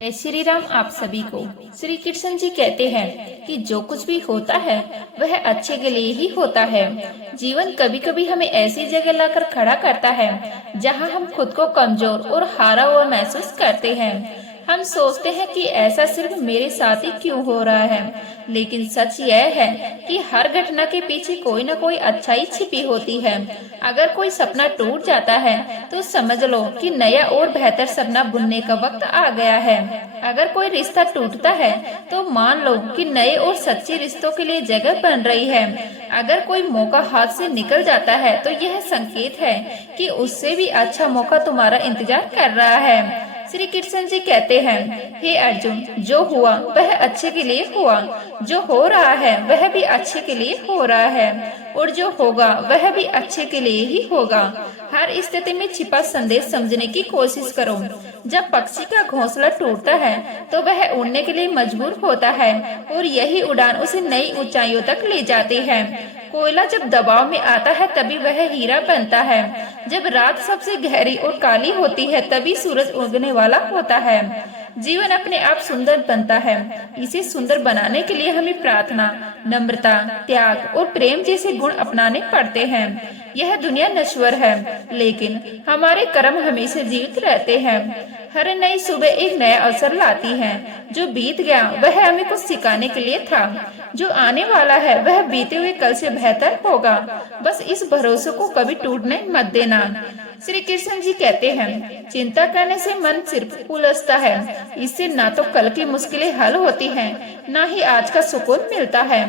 जय श्री राम। आप सभी को श्री कृष्ण जी कहते हैं कि जो कुछ भी होता है वह अच्छे के लिए ही होता है। जीवन कभी कभी हमें ऐसी जगह लाकर खड़ा करता है जहां हम खुद को कमजोर और हारा हुआ महसूस करते हैं। हम सोचते हैं कि ऐसा सिर्फ मेरे साथ ही क्यों हो रहा है, लेकिन सच यह है कि हर घटना के पीछे कोई न कोई अच्छाई छिपी होती है। अगर कोई सपना टूट जाता है तो समझ लो कि नया और बेहतर सपना बुनने का वक्त आ गया है। अगर कोई रिश्ता टूटता है तो मान लो कि नए और सच्चे रिश्तों के लिए जगह बन रही है। अगर कोई मौका हाथ से निकल जाता है तो यह संकेत है कि उससे भी अच्छा मौका तुम्हारा इंतजार कर रहा है। श्री कृष्ण जी कहते हैं, हे अर्जुन, जो हुआ वह अच्छे के लिए हुआ, जो हो रहा है वह भी अच्छे के लिए हो रहा है, और जो होगा वह भी अच्छे के लिए ही होगा। हर स्थिति में छिपा संदेश समझने की कोशिश करो। जब पक्षी का घोंसला टूटता है तो वह उड़ने के लिए मजबूर होता है, और यही उड़ान उसे नई ऊंचाइयों तक ले जाती है। कोयला जब दबाव में आता है तभी वह हीरा बनता है। जब रात सबसे गहरी और काली होती है तभी सूरज उगने वाला होता है। जीवन अपने आप सुंदर बनता है। इसे सुंदर बनाने के लिए हमें प्रार्थना, नम्रता, त्याग और प्रेम जैसे गुण अपनाने पड़ते हैं। यह दुनिया नश्वर है, लेकिन हमारे कर्म हमेशा जीवित रहते हैं। हर नई सुबह एक नया अवसर लाती है। जो बीत गया वह हमें कुछ सिखाने के लिए था, जो आने वाला है वह बीते हुए कल से बेहतर होगा। बस इस भरोसे को कभी टूटने मत देना। श्री कृष्ण जी कहते हैं, चिंता करने से मन सिर्फ उलझता है। इससे ना तो कल की मुश्किलें हल होती हैं, ना ही आज का सुकून मिलता है।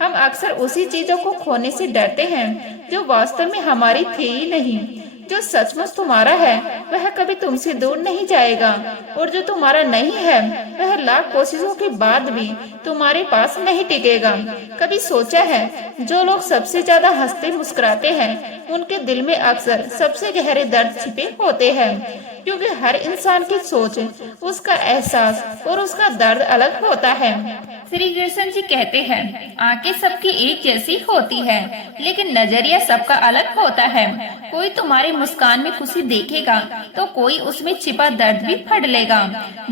हम अक्सर उसी चीजों को खोने से डरते हैं जो वास्तव में हमारी थी ही नहीं। जो सचमुच तुम्हारा है वह कभी तुमसे दूर नहीं जाएगा, और जो तुम्हारा नहीं है वह लाख कोशिशों के बाद भी तुम्हारे पास नहीं टिकेगा। कभी सोचा है, जो लोग सबसे ज्यादा हंसते मुस्कुराते हैं उनके दिल में अक्सर सबसे गहरे दर्द छिपे होते हैं, क्योंकि हर इंसान की सोच, उसका एहसास और उसका दर्द अलग होता है। श्री कृष्ण जी कहते हैं, आंखें सबकी एक जैसी होती है, लेकिन नजरिया सबका अलग होता है। कोई तुम्हारी मुस्कान में खुशी देखेगा तो कोई उसमें छिपा दर्द भी पढ़ लेगा।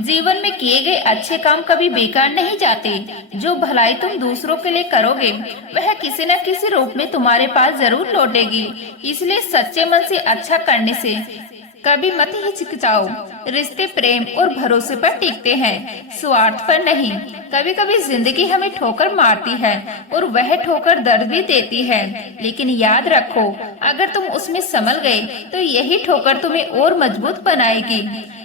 जीवन में किए गए अच्छे काम कभी बेकार नहीं जाते। जो भलाई तुम दूसरों के लिए करोगे वह किसी न किसी रूप में तुम्हारे पास जरूर लौटेगी। इसलिए सच्चे मन से अच्छा करने से कभी मत हिचकिचाओ। रिश्ते प्रेम और भरोसे पर टिकते हैं, स्वार्थ पर नहीं। कभी कभी जिंदगी हमें ठोकर मारती है और वह ठोकर दर्द भी देती है, लेकिन याद रखो, अगर तुम उसमें संभल गए तो यही ठोकर तुम्हें और मजबूत बनाएगी।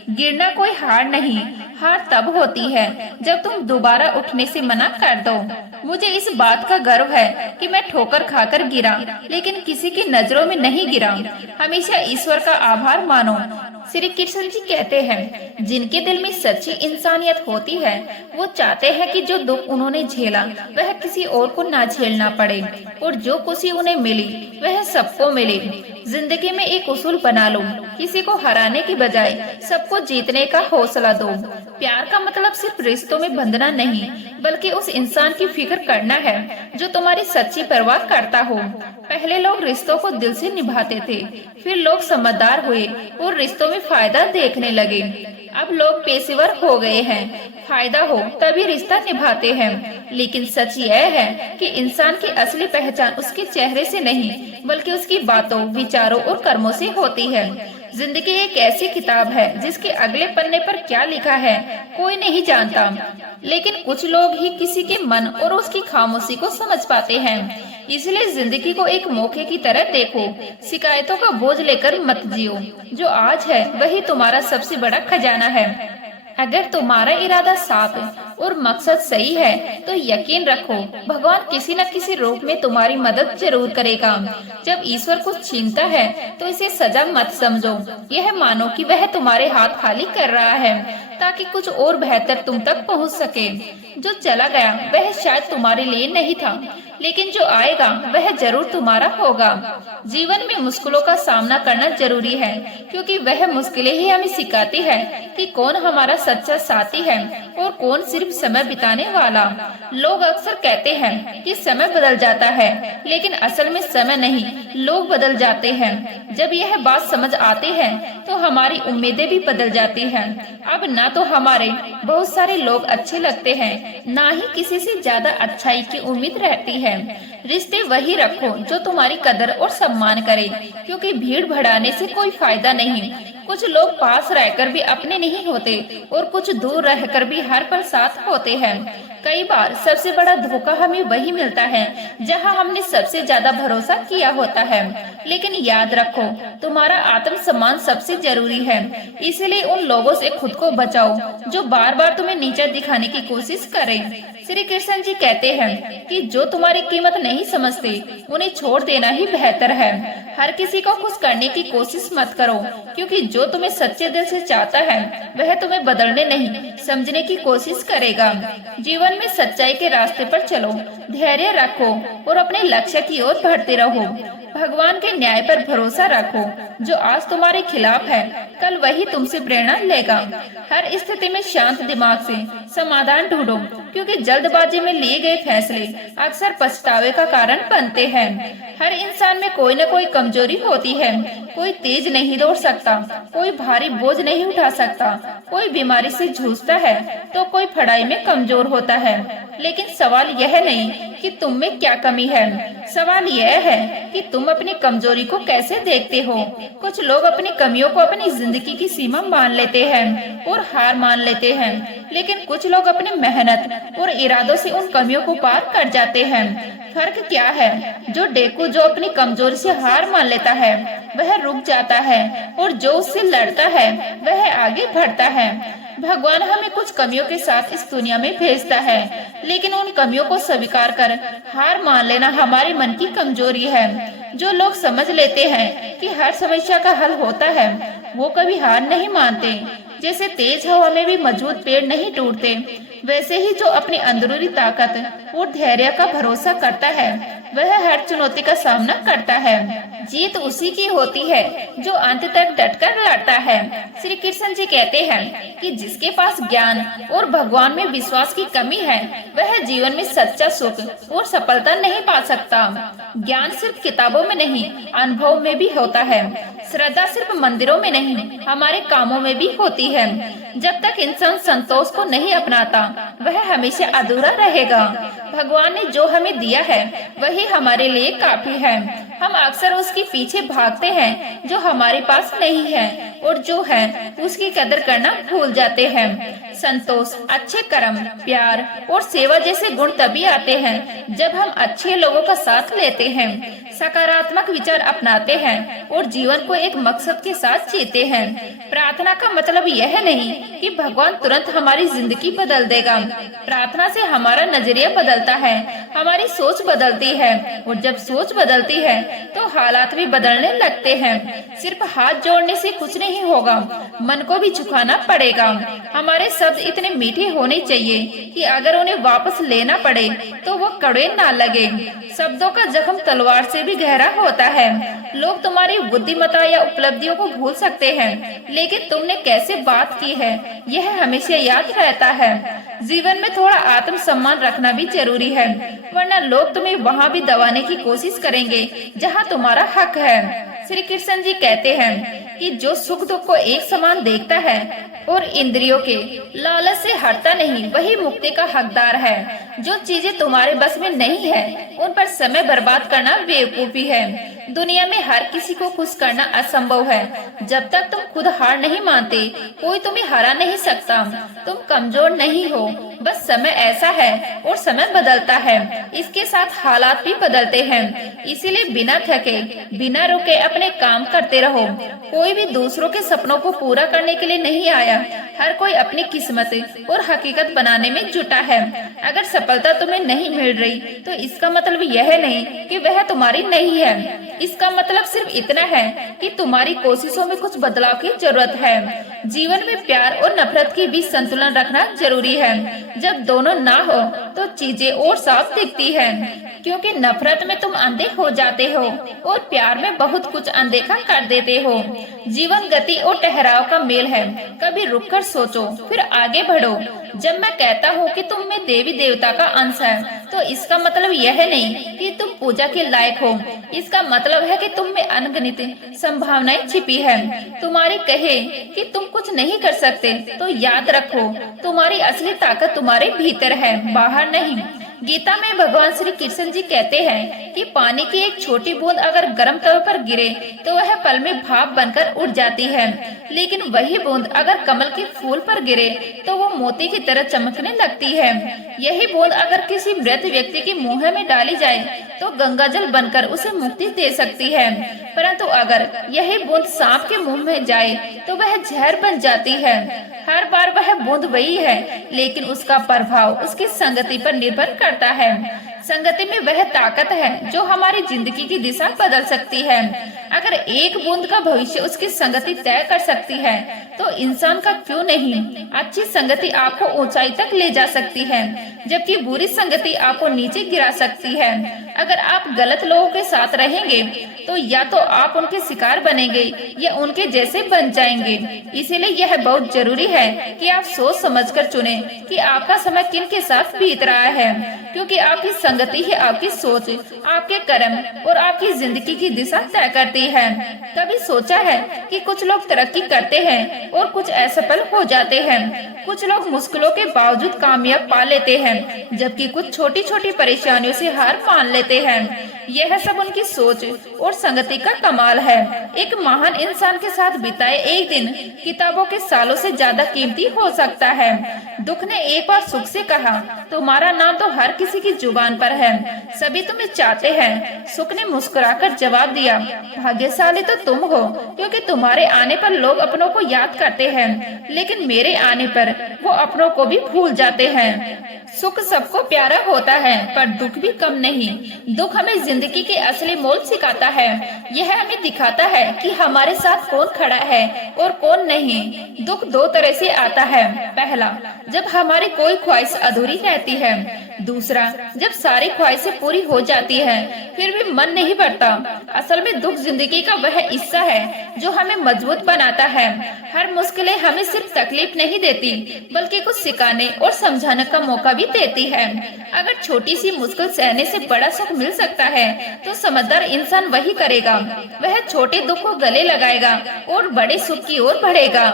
गिरना कोई हार नहीं, हार तब होती है जब तुम दोबारा उठने से मना कर दो। मुझे इस बात का गर्व है कि मैं ठोकर खाकर गिरा, लेकिन किसी की नजरों में नहीं गिरा। हमेशा ईश्वर का आभार मानो। श्री कृष्ण जी कहते हैं, जिनके दिल में सच्ची इंसानियत होती है वो चाहते हैं कि जो दुख उन्होंने झेला वह किसी और को ना झेलना पड़े, और जो खुशी उन्हें मिली वह सबको मिले। जिंदगी में एक उसूल बना लो, किसी को हराने की बजाय सबको जीतने का हौसला दो। प्यार का मतलब सिर्फ रिश्तों में बंधना नहीं, बल्कि उस इंसान की फिक्र करना है जो तुम्हारी सच्ची परवाह करता हो। पहले लोग रिश्तों को दिल से निभाते थे, फिर लोग समझदार हुए और रिश्तों में फायदा देखने लगे। अब लोग पेशेवर हो गए हैं, फायदा हो तभी रिश्ता निभाते हैं। लेकिन सच यह है कि इंसान की असली पहचान उसके चेहरे से नहीं, बल्कि उसकी बातों, विचारों और कर्मों से होती है। जिंदगी एक ऐसी किताब है जिसके अगले पन्ने पर क्या लिखा है कोई नहीं जानता, लेकिन कुछ लोग ही किसी के मन और उसकी खामोशी को समझ पाते हैं। इसलिए जिंदगी को एक मौके की तरह देखो। शिकायतों का बोझ लेकर मत जियो। जो आज है वही तुम्हारा सबसे बड़ा खजाना है। अगर तुम्हारा इरादा साफ है और मकसद सही है तो यकीन रखो, भगवान किसी न किसी रूप में तुम्हारी मदद जरूर करेगा। जब ईश्वर कुछ छीनता है तो इसे सजा मत समझो, यह मानो कि वह तुम्हारे हाथ खाली कर रहा है ताकि कुछ और बेहतर तुम तक पहुंच सके। जो चला गया वह शायद तुम्हारे लिए नहीं था, लेकिन जो आएगा वह जरूर तुम्हारा होगा। जीवन में मुश्किलों का सामना करना जरूरी है, क्योंकि वह मुश्किलें ही हमें सिखाती है कि कौन हमारा सच्चा साथी है और कौन सिर्फ समय बिताने वाला। लोग अक्सर कहते हैं कि समय बदल जाता है, लेकिन असल में समय नहीं, लोग बदल जाते हैं। जब यह बात समझ आती है तो हमारी उम्मीदें भी बदल जाती हैं। अब ना तो हमारे बहुत सारे लोग अच्छे लगते हैं, ना ही किसी से ज्यादा अच्छाई की उम्मीद रहती है। रिश्ते वही रखो जो तुम्हारी कदर और सम्मान करे, क्योंकि भीड़ बढ़ाने से कोई फायदा नहीं। कुछ लोग पास रहकर भी अपने नहीं होते और कुछ दूर रहकर भी हर पल साथ होते हैं। कई बार सबसे बड़ा धोखा हमें वही मिलता है जहां हमने सबसे ज्यादा भरोसा किया होता है। लेकिन याद रखो, तुम्हारा आत्मसम्मान सबसे जरूरी है, इसलिए उन लोगों से खुद को बचाओ जो बार बार तुम्हें नीचा दिखाने की कोशिश करें। श्री कृष्ण जी कहते हैं कि जो तुम्हारी कीमत नहीं समझते उन्हें छोड़ देना ही बेहतर है। हर किसी को खुश करने की कोशिश मत करो, क्योंकि जो तुम्हें सच्चे दिल से चाहता है वह तुम्हें बदलने नहीं, समझने की कोशिश करेगा। जीवन में सच्चाई के रास्ते पर चलो, धैर्य रखो और अपने लक्ष्य की ओर बढ़ते रहो। भगवान के न्याय पर भरोसा रखो। जो आज तुम्हारे खिलाफ है, कल वही तुमसे प्रेरणा लेगा। हर स्थिति में शांत दिमाग से समाधान ढूंढो, क्योंकि जल्दबाजी में लिए गए फैसले अक्सर पछतावे का कारण बनते हैं। हर इंसान में कोई न कोई कमजोरी होती है। कोई तेज नहीं दौड़ सकता, कोई भारी बोझ नहीं उठा सकता, कोई बीमारी से जूझता है तो कोई पढ़ाई में कमजोर होता है। लेकिन सवाल यह नहीं कि तुम में क्या कमी है, सवाल यह है कि तुम अपनी कमजोरी को कैसे देखते हो। कुछ लोग अपनी कमियों को अपनी जिंदगी की सीमा मान लेते हैं और हार मान लेते हैं, लेकिन कुछ लोग अपनी मेहनत और इरादों से उन कमियों को पार कर जाते हैं। फर्क क्या है? जो डेकू जो अपनी कमजोरी से हार मान लेता है वह रुक जाता है, और जो उससे लड़ता है वह आगे बढ़ता है। भगवान हमें कुछ कमियों के साथ इस दुनिया में भेजता है, लेकिन उन कमियों को स्वीकार कर हार मान लेना हमारे मन की कमजोरी है। जो लोग समझ लेते हैं कि हर समस्या का हल होता है, वो कभी हार नहीं मानते। जैसे तेज हवा में भी मजबूत पेड़ नहीं टूटते, वैसे ही जो अपनी अंदरूनी ताकत और धैर्य का भरोसा करता है वह हर चुनौती का सामना करता है। जीत उसी की होती है जो अंत तक डटकर लड़ता है। श्री कृष्ण जी कहते हैं कि जिसके पास ज्ञान और भगवान में विश्वास की कमी है वह जीवन में सच्चा सुख और सफलता नहीं पा सकता। ज्ञान सिर्फ किताबों में नहीं, अनुभव में भी होता है। श्रद्धा सिर्फ मंदिरों में नहीं, हमारे कामों में भी होती है। जब तक इंसान संतोष को नहीं अपनाता वह हमेशा अधूरा रहेगा। भगवान ने जो हमें दिया है वही हमारे लिए काफी है। हम अक्सर उसके पीछे भागते हैं जो हमारे पास नहीं है, और जो है उसकी कदर करना भूल जाते हैं। संतोष, अच्छे कर्म, प्यार और सेवा जैसे गुण तभी आते हैं जब हम अच्छे लोगों का साथ लेते हैं, सकारात्मक विचार अपनाते हैं और जीवन को एक मकसद के साथ जीते हैं। प्रार्थना का मतलब यह नहीं कि भगवान तुरंत हमारी जिंदगी बदल देगा। प्रार्थना से हमारा नजरिया बदलता है, हमारी सोच बदलती है, और जब सोच बदलती है तो हालात भी बदलने लगते हैं। सिर्फ हाथ जोड़ने से कुछ नहीं होगा, मन को भी झुकाना पड़ेगा। हमारे शब्द इतने मीठे होने चाहिए कि अगर उन्हें वापस लेना पड़े तो वो कड़वे ना लगे। शब्दों का जख्म तलवार से भी गहरा होता है। लोग तुम्हारी बुद्धिमत्ता या उपलब्धियों को भूल सकते हैं, लेकिन तुमने कैसे बात की है यह हमेशा याद रहता है। जीवन में थोड़ा आत्मसम्मान रखना भी जरूरी है, वरना लोग तुम्हें वहाँ भी दबाने की कोशिश करेंगे जहाँ तुम्हारा हक है। श्री कृष्ण जी कहते हैं कि जो सुख दुख को एक समान देखता है और इंद्रियों के लालच से हटता नहीं, वही मुक्ति का हकदार है। जो चीजें तुम्हारे बस में नहीं है उन पर समय बर्बाद करना बेवकूफी है। दुनिया में हर किसी को खुश करना असंभव है। जब तक तुम खुद हार नहीं मानते कोई तुम्हें हरा नहीं सकता। तुम कमजोर नहीं हो, बस समय ऐसा है और समय बदलता है, इसके साथ हालात भी बदलते हैं। इसीलिए बिना थके बिना रुके अपने काम करते रहो। कोई भी दूसरों के सपनों को पूरा करने के लिए नहीं आया, हर कोई अपनी किस्मत और हकीकत बनाने में जुटा है। अगर सफलता तुम्हें नहीं मिल रही तो इसका मतलब यह नहीं कि वह तुम्हारी नहीं है। इसका मतलब सिर्फ इतना है कि तुम्हारी कोशिशों में कुछ बदलाव की जरूरत है। जीवन में प्यार और नफरत के बीच संतुलन रखना जरूरी है। जब दोनों ना हो तो चीजें और साफ दिखती है, क्योंकि नफरत में तुम अंधे हो जाते हो और प्यार में बहुत कुछ अनदेखा कर देते हो। जीवन गति और ठहराव का मेल है। कभी रुककर सोचो, फिर आगे बढ़ो। जब मैं कहता हूँ कि तुम में देवी देवता का अंश है, तो इसका मतलब यह नहीं कि तुम पूजा के लायक हो। इसका मतलब है कि तुम में अनगिनत संभावनाएं छिपी है। तुम्हारे कहे कि तुम कुछ नहीं कर सकते, तो याद रखो तुम्हारी असली ताकत तुम्हारे भीतर है, बाहर नहीं। गीता में भगवान श्री कृष्ण जी कहते हैं कि पानी की एक छोटी बूंद अगर गर्म तवे पर गिरे तो वह पल में भाप बनकर उड़ जाती है, लेकिन वही बूंद अगर कमल के फूल पर गिरे तो वो मोती की तरह चमकने लगती है। यही बूंद अगर किसी मृत व्यक्ति के मुंह में डाली जाए तो गंगा जल बनकर उसे मुक्ति दे सकती है, परंतु अगर यही बूंद सांप के मुंह में जाए तो वह जहर बन जाती है। हर बार वह बूंद वही है, लेकिन उसका प्रभाव उसकी संगति पर निर्भर करता है। संगति में वह ताकत है जो हमारी जिंदगी की दिशा बदल सकती है। अगर एक बूंद का भविष्य उसकी संगति तय कर सकती है, तो इंसान का क्यों नहीं। अच्छी संगति आपको ऊंचाई तक ले जा सकती है, जबकि बुरी संगति आपको नीचे गिरा सकती है। अगर आप गलत लोगों के साथ रहेंगे तो या तो आप उनके शिकार बनेंगे या उनके जैसे बन जाएंगे। इसीलिए यह बहुत जरूरी है कि आप सोच समझकर चुने कि आपका समय किन के साथ बीत रहा है, क्योंकि आपकी संगति ही आपकी सोच, आपके कर्म और आपकी जिंदगी की दिशा तय करती है। कभी सोचा है कि कुछ लोग तरक्की करते हैं और कुछ असफल हो जाते हैं। कुछ लोग मुश्किलों के बावजूद कामयाब पा लेते हैं, जबकि कुछ छोटी छोटी परेशानियों से हार मान लेते हैं। यह सब उनकी सोच और संगति का कमाल है। एक महान इंसान के साथ बिताए एक दिन किताबों के सालों से ज्यादा कीमती हो सकता है। दुख ने एक बार सुख से कहा, तुम्हारा नाम तो हर किसी की जुबान पर है, सभी तुम्हें चाहते हैं। सुख ने मुस्कुराकर जवाब दिया, भाग्यशाली तो तुम हो, क्योंकि तुम्हारे आने पर लोग अपनों को याद करते हैं, लेकिन मेरे आने पर वो अपनों को भी भूल जाते हैं। सुख सबको प्यारा होता है, पर दुख भी कम नहीं। दुख हमें जिंदगी के असली मोल सिखाता है। यह हमें दिखाता है कि हमारे साथ कौन खड़ा है और कौन नहीं। दुख दो तरह से आता है। पहला, जब हमारी कोई ख्वाहिश अधूरी रहती है। दूसरा, जब सारी ख्वाहिशें पूरी हो जाती है फिर भी मन नहीं भरता। असल में दुख जिंदगी का वह हिस्सा है जो हमें मजबूत बनाता है। हर मुश्किलें हमें सिर्फ तकलीफ नहीं देती, बल्कि कुछ सिखाने और समझाने का मौका भी देती है। अगर छोटी सी मुश्किल सहने से बड़ा सुख मिल सकता है, तो समझदार इंसान वही करेगा। वह छोटे दुख को गले लगाएगा और बड़े सुख की ओर बढ़ेगा।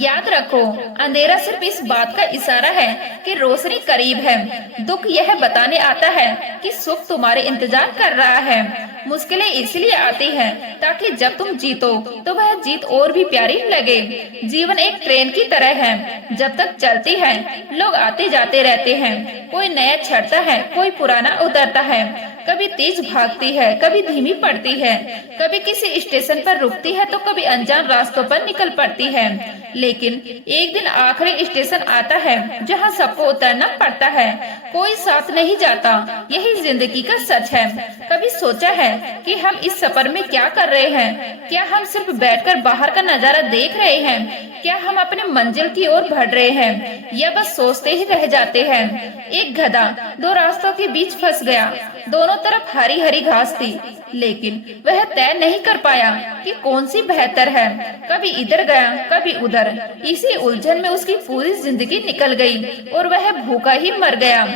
याद रखो, अंधेरा सिर्फ इस बात का इशारा है कि रोशनी करीब है। दुख यह बताने आता है कि सुख तुम्हारे इंतजार कर रहा है। मुश्किलें इसलिए आती हैं ताकि जब तुम जीतो तो वह जीत और भी प्यारी लगे। जीवन एक ट्रेन की तरह है, जब तक चलती है लोग आते जाते रहते हैं। कोई नया चढ़ता है, कोई पुराना उतरता है। कभी तेज भागती है, कभी धीमी पड़ती है, कभी किसी स्टेशन पर रुकती है तो कभी अनजान रास्तों पर निकल पड़ती है। लेकिन एक दिन आखिरी स्टेशन आता है जहां सबको उतरना पड़ता है, कोई साथ नहीं जाता। यही जिंदगी का सच है। कभी सोचा है कि हम इस सफर में क्या कर रहे हैं? क्या हम सिर्फ बैठकर बाहर का नजारा देख रहे हैं? क्या हम अपने मंजिल की ओर बढ़ रहे हैं, या बस सोचते ही रह जाते हैं? एक गधा दो रास्तों के बीच फंस गया। दोनों तरफ हरी हरी घास थी, लेकिन वह तय नहीं कर पाया कि कौन सी बेहतर है। कभी इधर गया, कभी उधर। इसी उलझन में उसकी पूरी जिंदगी निकल गई और वह भूखा ही मर गया।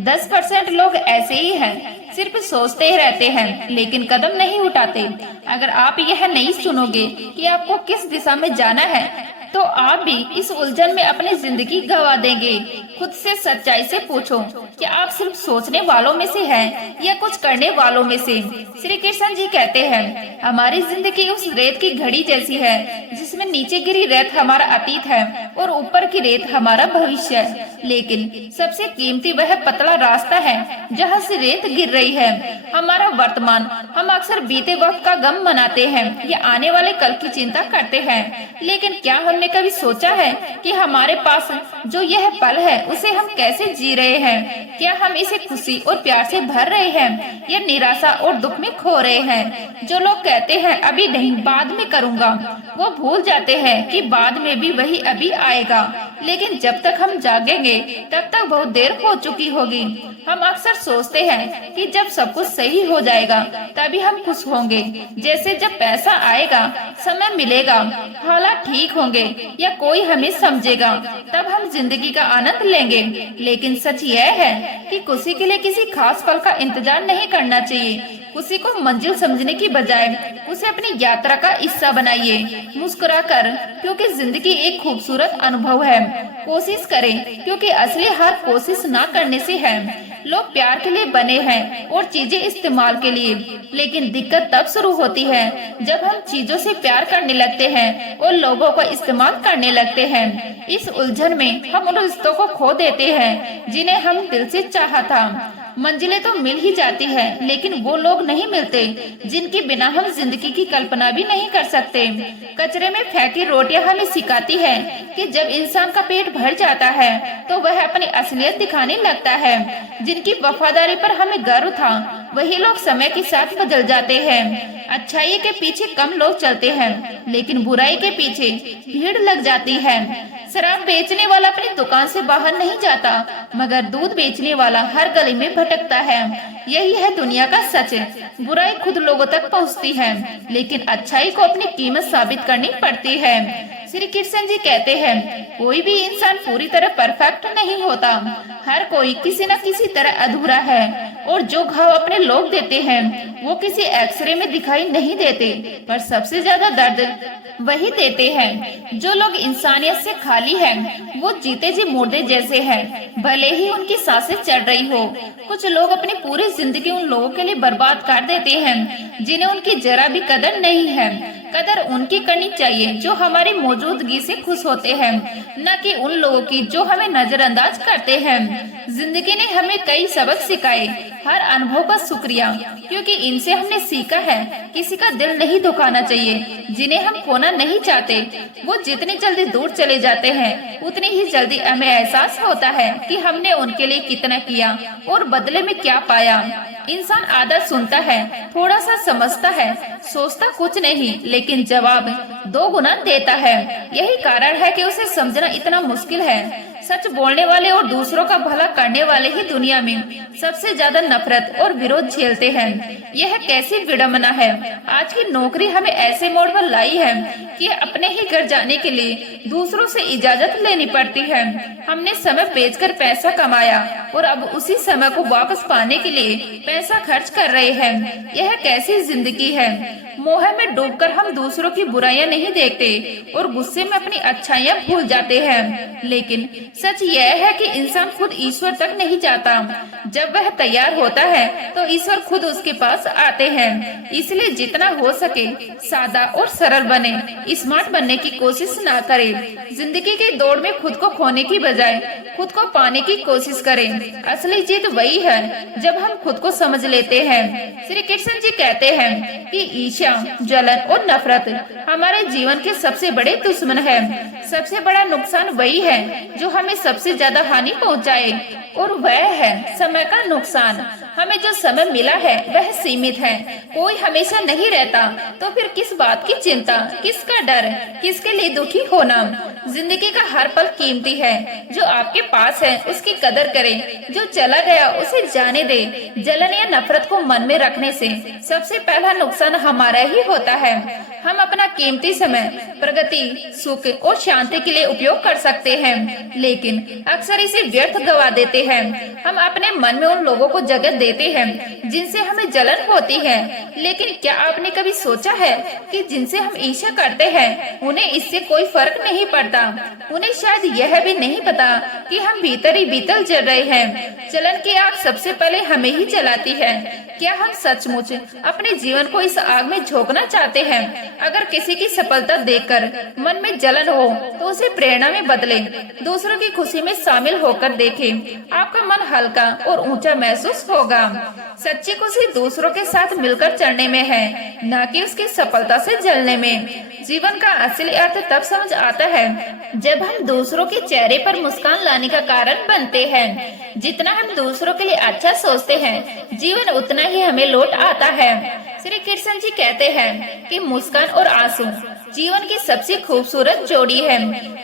10% लोग ऐसे ही हैं, सिर्फ सोचते ही रहते हैं लेकिन कदम नहीं उठाते। अगर आप यह नहीं सुनोगे कि आपको किस दिशा में जाना है, तो आप भी इस उलझन में अपनी जिंदगी गंवा देंगे। खुद से सच्चाई से पूछो कि आप सिर्फ सोचने वालों में से हैं या कुछ करने वालों में से। श्री कृष्ण जी कहते हैं, हमारी जिंदगी उस रेत की घड़ी जैसी है जिसमें नीचे गिरी रेत हमारा अतीत है और ऊपर की रेत हमारा भविष्य है। लेकिन सबसे कीमती वह पतला रास्ता है जहाँ से रेत गिर रही है। हमारा वर्तमान, हम अक्सर बीते वक्त का गम मनाते हैं या आने वाले कल की चिंता करते हैं, लेकिन क्या हमने कभी सोचा है कि हमारे पास जो यह पल है उसे हम कैसे जी रहे हैं? क्या हम इसे खुशी और प्यार से भर रहे हैं या निराशा और दुख में खो रहे हैं? जो लोग कहते हैं अभी नहीं, बाद में करूँगा, वो भूल जाते हैं कि बाद में भी वही अभी आएगा। लेकिन जब तक हम जागेंगे तब तक बहुत देर हो चुकी होगी। हम अक्सर सोचते हैं कि जब सब कुछ सही हो जाएगा तभी हम खुश होंगे, जैसे जब पैसा आएगा, समय मिलेगा, हालात ठीक होंगे या कोई हमें समझेगा, तब हम जिंदगी का आनंद लेंगे। लेकिन सच यह है कि खुशी के लिए किसी खास पल का इंतजार नहीं करना चाहिए। खुशी को मंजिल समझने की बजाय उसे अपनी यात्रा का हिस्सा बनाइए। मुस्कुराकर, क्योंकि जिंदगी एक खूबसूरत अनुभव है। कोशिश करें, क्योंकि असली हार कोशिश ना करने से है। लोग प्यार के लिए बने हैं और चीजें इस्तेमाल के लिए, लेकिन दिक्कत तब शुरू होती है जब हम चीजों से प्यार करने लगते हैं और लोगों का इस्तेमाल करने लगते हैं। इस उलझन में हम उन रिश्तों को खो देते हैं जिन्हें हम दिल से चाहा था। मंजिलें तो मिल ही जाती है, लेकिन वो लोग नहीं मिलते जिनके बिना हम जिंदगी की कल्पना भी नहीं कर सकते। कचरे में फेंकी रोटियां हमें सिखाती है कि जब इंसान का पेट भर जाता है तो वह अपनी असलियत दिखाने लगता है। जिनकी वफादारी पर हमें गर्व था, वही लोग समय के साथ बदल जाते हैं। अच्छाई के पीछे कम लोग चलते हैं, लेकिन बुराई के पीछे भीड़ लग जाती है। शराब बेचने वाला अपनी दुकान से बाहर नहीं जाता, मगर दूध बेचने वाला हर गली में भटकता है। यही है दुनिया का सच। बुराई खुद लोगों तक पहुंचती है, लेकिन अच्छाई को अपनी कीमत साबित करनी पड़ती है। श्री कृष्ण जी कहते हैं, कोई भी इंसान पूरी तरह परफेक्ट नहीं होता। हर कोई किसी न किसी तरह अधूरा है, और जो घाव अपने लोग देते हैं वो किसी एक्सरे में दिखाई नहीं देते, पर सबसे ज्यादा दर्द वही देते हैं। जो लोग इंसानियत से खाली हैं, वो जीते जी मुर्दे जैसे हैं, भले ही उनकी सांसें चढ़ रही हो। कुछ लोग अपनी पूरी जिंदगी उन लोगों के लिए बर्बाद कर देते हैं जिन्हें उनकी जरा भी कदर नहीं है। कदर उनकी करनी चाहिए जो हमारी मौजूदगी से खुश होते हैं, न कि उन लोगों की जो हमें नजरअंदाज करते हैं। जिंदगी ने हमें कई सबक सिखाए। हर अनुभव का शुक्रिया, क्योंकि इनसे हमने सीखा है किसी का दिल नहीं दुखाना चाहिए। जिन्हें हम खोना नहीं चाहते, वो जितनी जल्दी दूर चले जाते हैं, उतनी ही जल्दी हमें एहसास होता है कि हमने उनके लिए कितना किया और बदले में क्या पाया। इंसान आदत सुनता है, थोड़ा सा समझता है, सोचता कुछ नहीं, लेकिन जवाब 2 गुना देता है। यही कारण है कि उसे समझना इतना मुश्किल है। सच बोलने वाले और दूसरों का भला करने वाले ही दुनिया में सबसे ज्यादा नफरत और विरोध झेलते हैं। यह कैसी विडंबना है। आज की नौकरी हमें ऐसे मोड़ पर लाई है कि अपने ही घर जाने के लिए दूसरों से इजाजत लेनी पड़ती है। हमने समय बेचकर पैसा कमाया और अब उसी समय को वापस पाने के लिए पैसा खर्च कर रहे हैं। यह कैसी जिंदगी है। मोह में डूबकर हम दूसरों की बुराइयां नहीं देखते और गुस्से में अपनी अच्छाइयां भूल जाते हैं। लेकिन सच यह है कि इंसान खुद ईश्वर तक नहीं जाता। जब वह तैयार होता है तो ईश्वर खुद उसके पास आते हैं। इसलिए जितना हो सके सादा और सरल बने, स्मार्ट बनने की कोशिश ना करें। जिंदगी की दौड़ में खुद को खोने की बजाय खुद को पाने की कोशिश करें। असली जीत वही है जब हम खुद को समझ लेते हैं। श्री कृष्ण जी कहते हैं कि ईर्ष्या, जलन और नफरत हमारे जीवन के सबसे बड़े दुश्मन है। सबसे बड़ा नुकसान वही है जो हमें सबसे ज्यादा हानि पहुंचाए, और वह है समय का नुकसान। हमें जो समय मिला है वह सीमित है। कोई हमेशा नहीं रहता, तो फिर किस बात की चिंता, किसका डर, किसके लिए दुखी होना। जिंदगी का हर पल कीमती है। जो आपके पास है उसकी कदर करें, जो चला गया उसे जाने दे। जलन या नफरत को मन में रखने से सबसे पहला नुकसान हमारा ही होता है। हम अपना कीमती समय प्रगति, सुख और शांति के लिए उपयोग कर सकते हैं, लेकिन अक्सर इसे व्यर्थ गवा देते हैं। हम अपने मन में उन लोगों को जगह देते हैं जिनसे हमें जलन होती है, लेकिन क्या आपने कभी सोचा है कि जिनसे हम ईर्ष्या करते हैं उन्हें इससे कोई फर्क नहीं पड़ता। उन्हें शायद यह भी नहीं पता कि हम भीतर ही भीतर जल रहे हैं। जलन की आग सबसे पहले हमें ही जलाती है। क्या हम सचमुच अपने जीवन को इस आग में झोंकना चाहते हैं? अगर किसी की सफलता देखकर मन में जलन हो तो उसे प्रेरणा में बदले, दूसरों की खुशी में शामिल होकर देखें, आपका मन हल्का और ऊंचा महसूस होगा। सच्ची खुशी दूसरों के साथ मिलकर चढ़ने में है, न कि उसकी सफलता से जलने में। जीवन का असली अर्थ तब समझ आता है जब हम दूसरों के चेहरे पर मुस्कान लाने का कारण बनते हैं। जितना हम दूसरों के लिए अच्छा सोचते हैं, जीवन उतना ही हमें लौट आता है। श्री कृष्ण जी कहते हैं कि मुस्कान और आंसू जीवन की सबसे खूबसूरत जोड़ी है।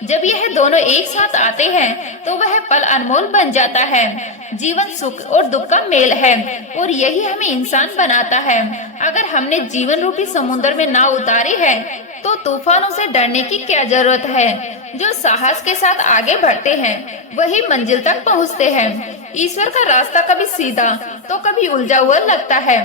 जब यह दोनों एक साथ आते हैं तो वह पल अनमोल बन जाता है। जीवन सुख और दुख का मेल है और यही हमें इंसान बनाता है। अगर हमने जीवन रूपी समुद्र में नाव उतारी है तो तूफानों से डरने की क्या जरूरत है। जो साहस के साथ आगे बढ़ते हैं वही मंजिल तक पहुंचते हैं। ईश्वर का रास्ता कभी सीधा तो कभी उलझा हुआ लगता है।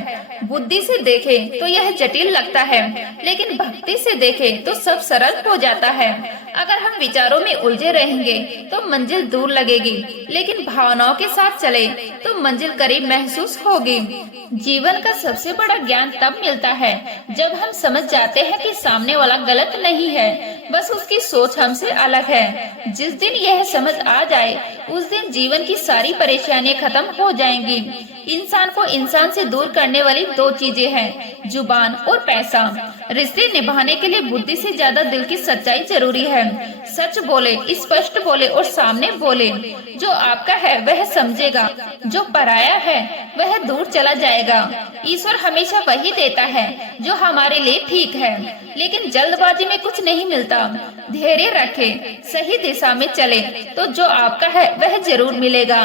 बुद्धि से देखे तो यह जटिल लगता है, लेकिन भक्ति से देखे तो सब सरल हो जाता है। अगर हम विचारों में उलझे रहेंगे तो मंजिल दूर लगेगी, लेकिन भावनाओं के साथ चले तो मंजिल करीब महसूस होगी। जीवन का सबसे बड़ा ज्ञान तब मिलता है जब हम समझ जाते हैं कि सामने वाला गलत नहीं है, बस उसकी सोच हमसे अलग है। जिस दिन यह समझ आ जाए उस दिन जीवन की सारी परेशानियां खत्म हो जाएंगी। इंसान को इंसान से दूर करने वाली दो चीजें हैं, जुबान और पैसा। रिश्ते निभाने के लिए बुद्धि से ज्यादा दिल की सच्चाई जरूरी है। सच बोले, स्पष्ट बोले और सामने बोले। जो आपका है वह समझेगा, जो पराया है वह दूर चला जाएगा। ईश्वर हमेशा वही देता है जो हमारे लिए ठीक है, लेकिन जल्दबाजी में कुछ नहीं मिलता। धैर्य रखें, सही दिशा में चले तो जो आपका है वह जरूर मिलेगा।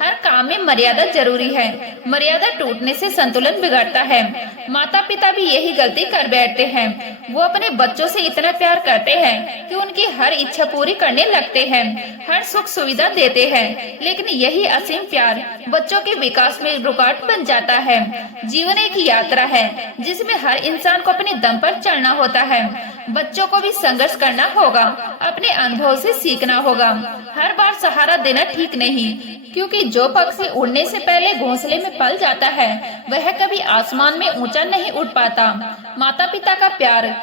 हर काम में मर्यादा जरूरी है, मर्यादा टूटने से संतुलन बिगड़ता है। माता पिता भी यही गलती कर बैठते हैं। वो अपने बच्चों से इतना प्यार करते हैं कि उनकी हर इच्छा पूरी करने लगते हैं, हर सुख सुविधा देते हैं, लेकिन यही असीम प्यार बच्चों के विकास में रुकावट बन जाता है। जीवन एक यात्रा है जिसमें हर इंसान को अपने दम पर चलना होता है। बच्चों को भी संघर्ष करना होगा, अपने अनुभव से सीखना होगा। हर बार सहारा देना ठीक नहीं, क्योंकि जो पक्षी उड़ने से पहले घोंसले में पल जाता है वह कभी आसमान में ऊंचा नहीं उड़ पाता। माता पिता का प्यार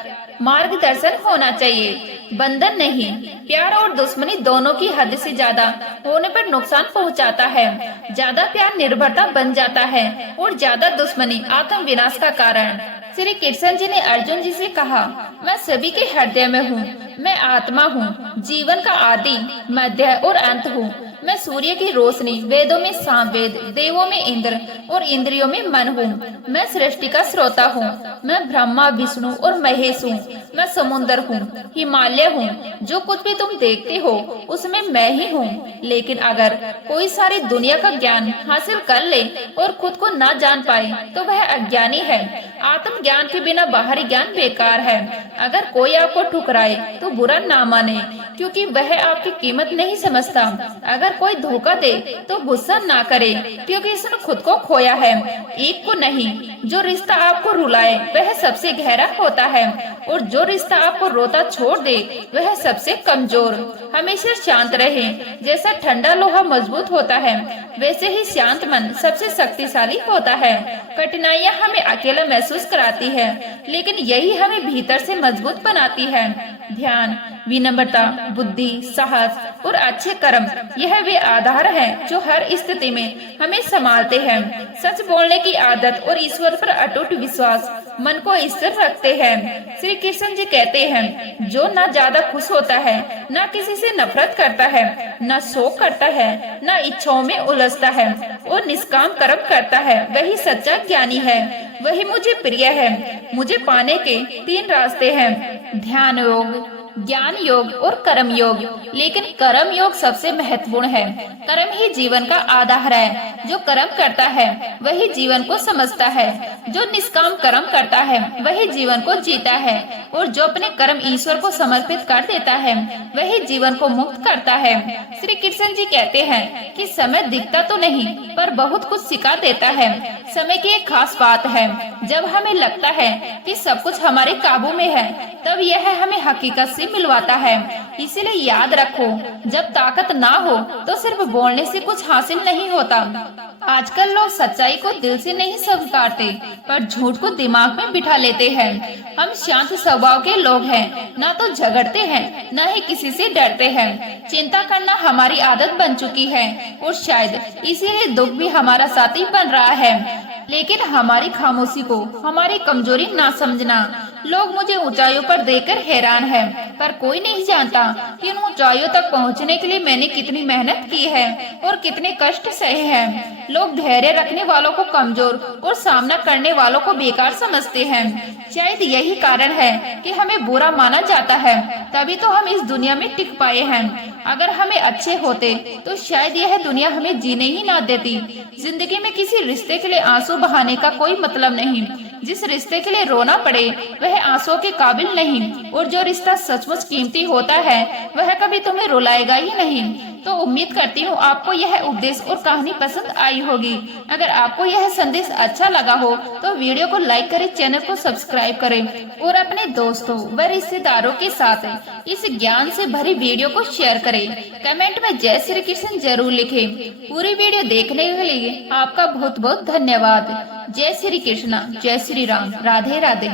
मार्गदर्शन होना चाहिए, बंधन नहीं। प्यार और दुश्मनी दोनों की हद से ज्यादा होने पर नुकसान पहुंचाता है। ज्यादा प्यार निर्भरता बन जाता है और ज्यादा दुश्मनी आत्म विनाश का कारण। श्री कृष्ण जी ने अर्जुन जी से कहा, मैं सभी के हृदय में हूँ, मैं आत्मा हूँ, जीवन का आदि मध्य और अंत हूँ। मैं सूर्य की रोशनी, वेदों में सामवेद, देवों में इंद्र और इंद्रियों में मन हूँ। मैं सृष्टि का स्रोता हूँ, मैं ब्रह्मा विष्णु और महेश हूँ। मैं समुद्र हूँ, हिमालय हूँ। जो कुछ भी तुम देखते हो उसमें मैं ही हूँ। लेकिन अगर कोई सारी दुनिया का ज्ञान हासिल कर ले और खुद को न जान पाए तो वह अज्ञानी है। आत्म ज्ञान के बिना बाहरी ज्ञान बेकार है। अगर कोई आपको ठुकराए तो बुरा ना माने, क्योंकि वह आपकी कीमत नहीं समझता। अगर कोई धोखा दे तो गुस्सा ना करे, क्योंकि इसने खुद को खोया है, एक को नहीं। जो रिश्ता आपको रुलाए वह सबसे गहरा होता है, और जो रिश्ता आपको रोता छोड़ दे वह सबसे कमजोर। हमेशा शांत रहे। जैसा ठंडा लोहा मजबूत होता है वैसे ही शांत मन सबसे शक्तिशाली होता है। कठिनाइयाँ हमें अकेला महसूस कराती है, लेकिन यही हमें भीतर से मजबूत बनाती है। ध्यान, विनम्रता, बुद्धि, साहस और अच्छे कर्म, यह वे आधार हैं जो हर स्थिति में हमें संभालते हैं। सच बोलने की आदत और ईश्वर पर अटूट विश्वास मन को स्थिर रखते हैं। श्री कृष्ण जी कहते हैं, जो न ज्यादा खुश होता है, न किसी से नफरत करता है, न शोक करता है, न इच्छाओं में उलझता है और निष्काम कर्म करता है, वही सच्चा ज्ञानी है। वही मुझे प्रिय है। मुझे पाने के 3 रास्ते हैं, ध्यान योग, ज्ञान योग और कर्म योग। लेकिन कर्म योग सबसे महत्वपूर्ण है। कर्म ही जीवन का आधार है। जो कर्म करता है वही जीवन को समझता है। जो निष्काम कर्म करता है वही जीवन को जीता है, और जो अपने कर्म ईश्वर को समर्पित कर देता है वही जीवन को मुक्त करता है। श्री कृष्ण जी कहते हैं कि समय दिखता तो नहीं पर बहुत कुछ सिखा देता है। समय की एक खास बात है, जब हमें लगता है कि सब कुछ हमारे काबू में है, तब यह हमें हकीकत से से मिलवाता है। इसीलिए याद रखो, जब ताकत ना हो तो सिर्फ बोलने से कुछ हासिल नहीं होता। आजकल लोग सच्चाई को दिल से नहीं स्वीकारते, पर झूठ को दिमाग में बिठा लेते हैं। हम शांत स्वभाव के लोग हैं, ना तो झगड़ते हैं, ना ही किसी से डरते हैं। चिंता करना हमारी आदत बन चुकी है और शायद इसीलिए दुख भी हमारा साथी बन रहा है। लेकिन हमारी खामोशी को हमारी कमजोरी ना समझना। लोग मुझे ऊंचाइयों पर देखकर हैरान है, पर कोई नहीं जानता कि उन ऊंचाइयों तक पहुंचने के लिए मैंने कितनी मेहनत की है और कितने कष्ट सहे हैं। लोग धैर्य रखने वालों को कमजोर और सामना करने वालों को बेकार समझते हैं। शायद यही कारण है कि हमें बुरा माना जाता है, तभी तो हम इस दुनिया में टिक पाए हैं। अगर हमें अच्छे होते तो शायद यह दुनिया हमें जीने ही ना देती। जिंदगी में किसी रिश्ते के लिए आंसू बहाने का कोई मतलब नहीं। जिस रिश्ते के लिए रोना पड़े वह आंसुओं के काबिल नहीं, और जो रिश्ता सचमुच कीमती होता है वह कभी तुम्हें रुलाएगा ही नहीं। तो उम्मीद करती हूँ आपको यह उपदेश और कहानी पसंद आई होगी। अगर आपको यह संदेश अच्छा लगा हो तो वीडियो को लाइक करें, चैनल को सब्सक्राइब करें और अपने दोस्तों व रिश्तेदारों के साथ इस ज्ञान से भरी वीडियो को शेयर करें। कमेंट में जय श्री कृष्ण जरूर लिखें। पूरी वीडियो देखने के लिए आपका बहुत बहुत धन्यवाद। जय श्री कृष्ण, जय श्री राम, राधे राधे।